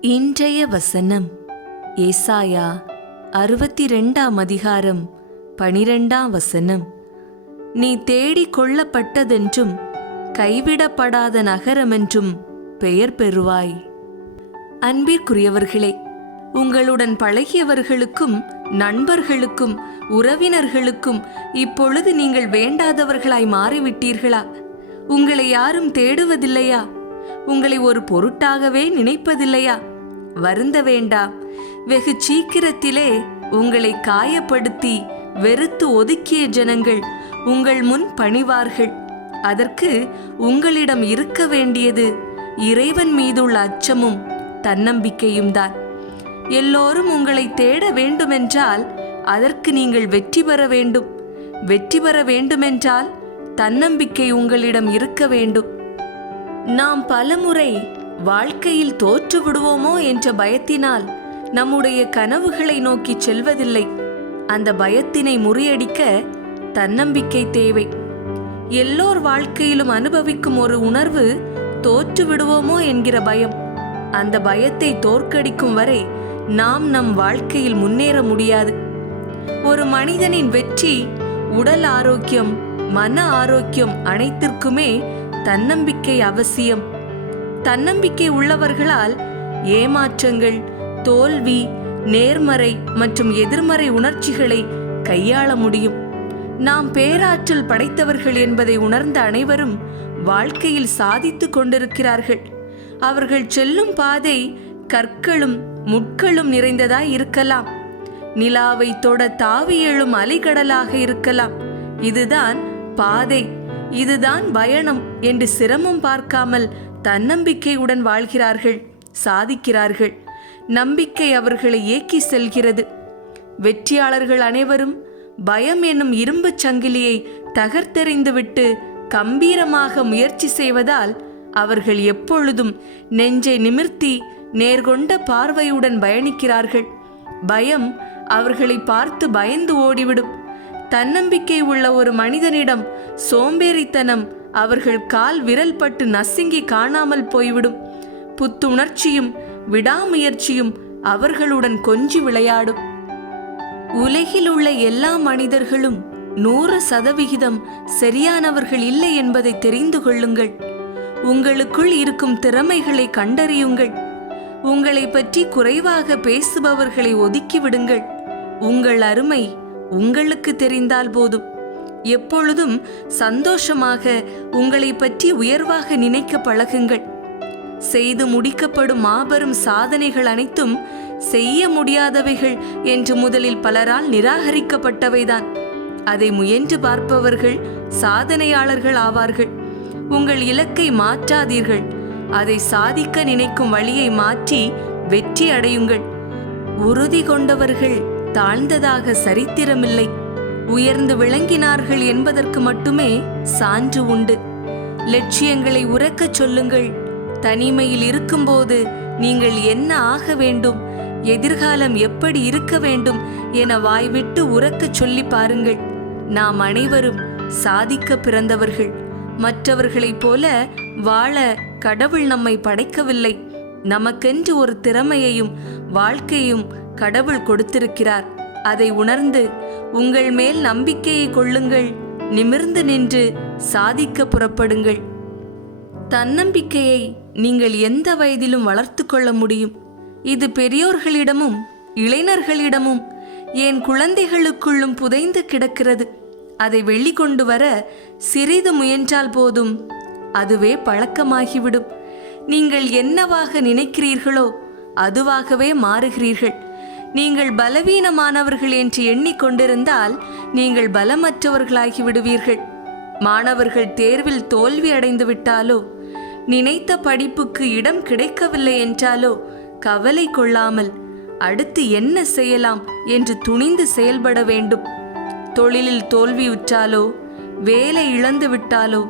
இன்றைய வசனம் ஏசாயா அறுபத்தி ரெண்டாம் அதிகாரம் பனிரெண்டாம் வசனம். நீ தேடிக் கொள்ளப்பட்டதென்றும் கைவிடப்படாத நகரமென்றும் பெயர் பெறுவாய். அன்பிற்குரியவர்களே உங்களுடன் பழகியவர்களுக்கும் நண்பர்களுக்கும் உறவினர்களுக்கும் இப்பொழுது நீங்கள் வேண்டாதவர்களாய் மாறிவிட்டீர்களா? உங்களை யாரும் தேடுவதில்லையா? உங்களை ஒரு பொருட்டாகவே நினைப்பதில்லையா? வருந்த வேண்டாம் வெகு சீக்கிரத்திலே உங்களை காயப்படுத்தி வெறுத்து ஒதுக்கிய ஜனங்கள் உங்கள் முன் பணிவார்கள். அதற்கு உங்களிடம் இருக்க வேண்டியது இறைவன் மீதுள்ள அச்சமும் தன்னம்பிக்கையும் தான். எல்லோரும் உங்களை தேட வேண்டுமென்றால் அதற்கு நீங்கள் வெற்றி பெற வேண்டும். வெற்றி பெற வேண்டுமென்றால் தன்னம்பிக்கை உங்களிடம் இருக்க வேண்டும். நாம் பலமுறை வாழ்க்கையில் தோற்று விடுவோமோ என்ற பயத்தினால் நம்முடைய கனவுகளை நோக்கி செல்வதில்லை. அந்த பயத்தினை முறியடிக்க தன்னம்பிக்கை தேவை. எல்லோர் வாழ்க்கையிலும் அனுபவிக்கும் ஒரு உணர்வு தோற்று விடுவோமோ என்கிற பயம். அந்த பயத்தை தோற்கடிக்கும் வரை நாம் நம் வாழ்க்கையில் முன்னேற முடியாது. ஒரு மனிதனின் வெற்றி உடல் ஆரோக்கியம் மன ஆரோக்கியம் அனைத்திற்குமே தன்னம்பிக்கை அவசியம். தன்னம்பிக்கை உள்ளவர்களால் ஏமாற்றங்கள் தோல்வி நேர்மறை மற்றும் எதிர்மறை உணர்ச்சிகளை கையாள முடியும். நாம் பேராற்றல் படைத்தவர்கள் என்பதை உணர்ந்த அனைவரும் வாழ்க்கையில் சாதித்துக் கொண்டிருக்கிறார்கள். அவர்கள் செல்லும் பாதை கற்களும் முட்களும் நிறைந்ததாய் இருக்கலாம். நிலாவை தொட தாவி எழும் அலைகடலாக இருக்கலாம். இதுதான் பாதை. இதுதான் பயணம் என்று சிரமம் பார்க்காமல் தன்னம்பிக்கையுடன் வாழ்கிறார்கள் சாதிக்கிறார்கள். நம்பிக்கை அவர்களை ஏக்கி செல்கிறது. வெற்றியாளர்கள் அனைவரும் பயம் என்னும் இரும்புச் சங்கிலியை தகர்த்தெறிந்துவிட்டு கம்பீரமாக முயற்சி செய்வதால் அவர்கள் எப்பொழுதும் நெஞ்சை நிமிர்த்தி நேர்கொண்ட பார்வையுடன் பயணிக்கிறார்கள். பயம் அவர்களை பார்த்து பயந்து ஓடிவிடும். தன்னம்பிக்கை உள்ள ஒரு மனிதனிடம் சோம்பேறித்தனம். அவர்கள் கால் விரல் பட்டு நசுங்கி காணாமல் போய்விடும். புத்துணர்ச்சியும் விடாமுயற்சியும் அவர்களுடன் கொஞ்சி விளையாடும். உலகில் உள்ள எல்லா மனிதர்களும் நூறு சதவிகிதம் சரியானவர்கள் இல்லை என்பதை தெரிந்து கொள்ளுங்கள். உங்களுக்குள் இருக்கும் திறமைகளை கண்டறியுங்கள். உங்களை பற்றி குறைவாக பேசுபவர்களை ஒதுக்கிவிடுங்கள் உங்கள் அருமை உங்களுக்கு தெரிந்தால் போதும். எப்பொழுதும் சந்தோஷமாக உங்களை பற்றி உயர்வாக நினைக்க பழகுங்கள். செய்து முடிக்கப்படும் மாபெரும் சாதனைகள் அனைத்தும் செய்ய முடியாதவைகள் என்று முதலில் பலரால் நிராகரிக்கப்பட்டவைதான். அதை முயன்று பார்ப்பவர்கள் சாதனையாளர்கள் ஆவார்கள். உங்கள் இலக்கை மாற்றாதீர்கள். அதை சாதிக்க நினைக்கும் வழியை மாற்றி வெற்றி அடையுங்கள். உறுதி கொண்டவர்கள் தாழ்ந்ததாக சரித்திரமில்லை. உயர்ந்து விளங்கினார்கள் என்பதற்கு மட்டுமே சான்று உண்டு. லட்சியங்களை உறக்கச் சொல்லுங்கள். தனிமையில் இருக்கும்போது நீங்கள் என்ன ஆக வேண்டும்? எதிர்காலம் எப்படி இருக்க வேண்டும்? என வாய்விட்டு உறக்கச் சொல்லி பாருங்கள். நாம் அனைவரும் சாதிக்க பிறந்தவர்கள். மற்றவர்களைப் போல வாழ கடவுள் நம்மை படைக்கவில்லை. நமக்கென்று ஒரு திறமையையும் வாழ்க்கையும் கடவுள் கொடுத்திருக்கிறார். அதை உணர்ந்து உங்கள் மேல் நம்பிக்கையை கொள்ளுங்கள். நிமிர்ந்து நின்று சாதிக்க புறப்படுங்கள். தன்னம்பிக்கையை நீங்கள் எந்த வயதிலும் வளர்த்து கொள்ள முடியும். இது பெரியோர்களிடமும் இளைஞர்களிடமும் என் குழந்தைகளுக்குள்ளும் புதைந்து கிடக்கிறது. அதை வெளிக்கொண்டு வர சிறிது முயன்றால் போதும். அதுவே பழக்கமாகிவிடும். நீங்கள் என்னவாக நினைக்கிறீர்களோ அதுவாகவே மாறுகிறீர்கள். நீங்கள் பலவீனமானவர்கள் என்று எண்ணிக்கொண்டிருந்தால் நீங்கள் பலமற்றவர்களாகி விடுவீர்கள். மாணவர்கள் தேர்வில் தோல்வி அடைந்து விட்டாலோ நினைத்த படிப்புக்கு இடம் கிடைக்கவில்லை என்றாலோ கவலை கொள்ளாமல் அடுத்து என்ன செய்யலாம் என்று துணிந்து செயல்பட வேண்டும். தொழிலில் தோல்வியுற்றாலோ வேலை இழந்து விட்டாலோ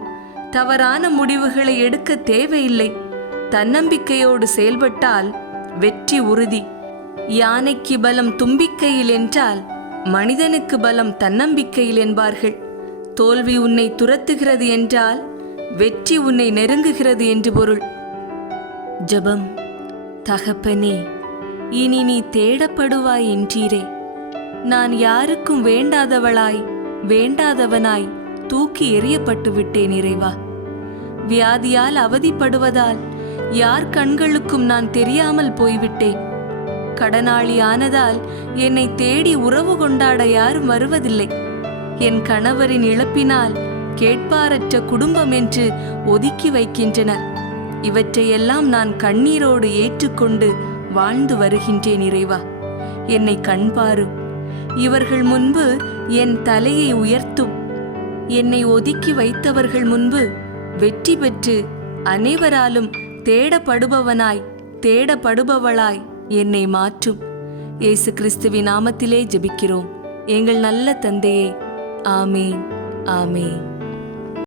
தவறான முடிவுகளை எடுக்க தேவையில்லை. தன்னம்பிக்கையோடு செயல்பட்டால் வெற்றி உறுதி. யானைக்கு பலம் தும்பிக்கையில் என்றால் மனிதனுக்கு பலம் தன்னம்பிக்கையில் என்பார்கள். தோல்வி உன்னை துரத்துகிறது என்றால் வெற்றி உன்னை நெருங்குகிறது என்று பொருள். ஜபம். தகப்பனே இனி நீ தேடப்படுவாய் என்றீரே. நான் யாருக்கும் வேண்டாதவளாய் வேண்டாதவனாய் தூக்கி எறியப்பட்டு விட்டேன் இறைவா. வியாதியால் அவதிப்படுவதால் யார் கண்களுக்கும் நான் தெரியாமல் போய்விட்டேன். கடனாளியானதால் என்னை தேடி உறவு கொண்டாட யாரும் வருவதில்லை. என் கணவரின் இழப்பினால் கேட்பாரற்ற குடும்பம் என்று ஒதுக்கி வைக்கின்றனர். இவற்றையெல்லாம் நான் கண்ணீரோடு ஏற்றுக்கொண்டு வாழ்ந்து வருகின்றேன் இறைவா. என்னை கண்பாரும் இவர்கள் முன்பு என் தலையை உயர்த்தும். என்னை ஒதுக்கி வைத்தவர்கள் முன்பு வெற்றி பெற்று அனைவராலும் தேடப்படுபவனாய் தேடப்படுபவளாய். என்னை மாற்றும். இயேசு கிறிஸ்துவின் நாமத்திலே ஜெபிக்கிறோம். எங்கள் நல்ல தந்தையே ஆமேன் ஆமேன்.